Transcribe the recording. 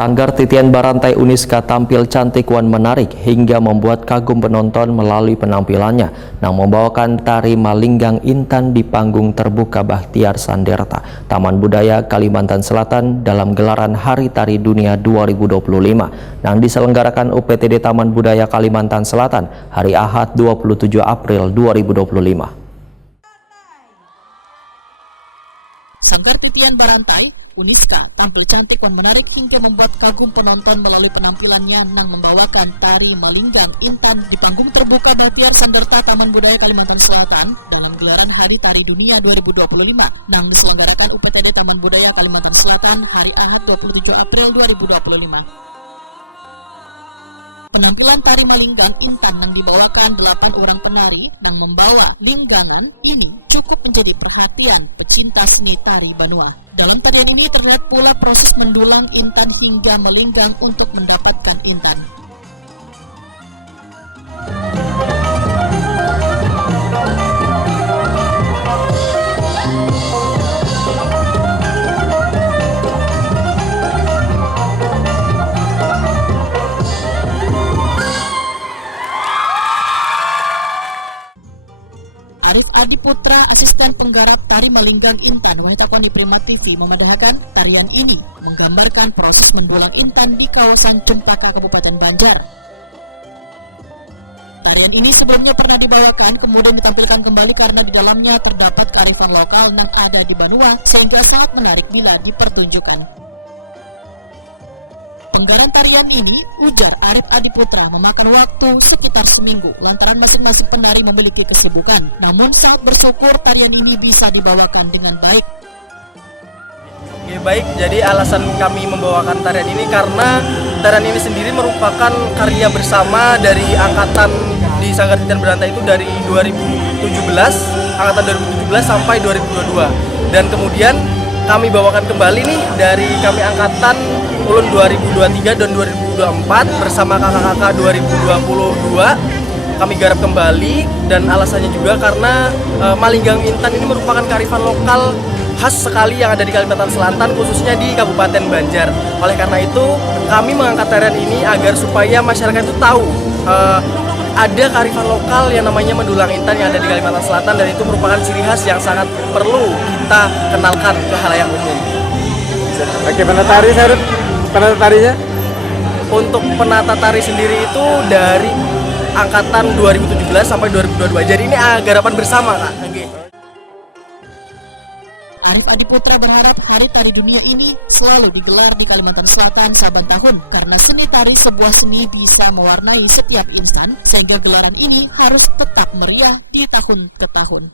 Sanggar Titian Barantai Uniska tampil cantik wan menarik hingga membuat kagum penonton melalui penampilannya yang membawakan tari Malinggang Intan di panggung terbuka Bahtiar Sanderta, Taman Budaya Kalimantan Selatan dalam gelaran Hari Tari Dunia 2025 yang diselenggarakan UPTD Taman Budaya Kalimantan Selatan hari Ahad 27 April 2025. Sanggar Titian Barantai Uniska tampil cantik dan menarik hingga membuat kagum penonton melalui penampilannya yang membawakan tari Malinggang Intan di panggung terbuka Bahtiar Sanderta Taman Budaya Kalimantan Selatan dalam gelaran Hari Tari Dunia 2025 yang diselenggarakan UPTD Taman Budaya Kalimantan Selatan hari Ahad 27 April 2025. Penampilan tari Malinggang Intan yang dibawakan 8 orang penari yang membawa linggangan ini cukup menjadi perhatian pecinta seni tari Banua. Dalam tarian ini terlihat pula proses mendulang intan hingga melinggang untuk mendapatkan intan. Arif Adi Putra, asisten penggarap tari Malinggang Intan, Wahitapan di Prima TV, memandangkan tarian ini menggambarkan proses mendulang intan di kawasan Cempaka, Kabupaten Banjar. Tarian ini sebelumnya pernah dibawakan, kemudian ditampilkan kembali karena di dalamnya terdapat kearifan lokal yang ada di Banua, sehingga sangat menarik bila dipertunjukkan. Penggalan tarian ini, ujar Arif Adi Putra, memakan waktu sekitar seminggu lantaran masing-masing penari memiliki kesibukan. Namun sangat bersyukur tarian ini bisa dibawakan dengan baik. Oke, baik, jadi alasan kami membawakan tarian ini karena tarian ini sendiri merupakan karya bersama dari angkatan di Sanggar Titian Barantai itu dari 2017, angkatan 2017 sampai 2022. Dan kemudian kami bawakan kembali nih dari kami angkatan ulun 2023 dan 2024 bersama kakak-kakak 2022. Kami garap kembali dan alasannya juga karena Malinggang Intan ini merupakan kearifan lokal khas sekali yang ada di Kalimantan Selatan, khususnya di Kabupaten Banjar. Oleh karena itu kami mengangkat tarian ini agar supaya masyarakat itu tahu ada kearifan lokal yang namanya mendulang intan yang ada di Kalimantan Selatan, dan itu merupakan ciri khas yang sangat perlu kita kenalkan ke khalayak umum. Oke, penata tarinya? Untuk penata tari sendiri itu dari angkatan 2017 sampai 2022. Jadi ini garapan bersama, Kak. Oke. Arif Adi Putra berharap Hari Tari Dunia ini selalu digelar di Kalimantan Selatan saban tahun karena seni tari sebuah seni bisa mewarnai setiap insan, sehingga gelaran ini harus tetap meriah di tahun ke tahun.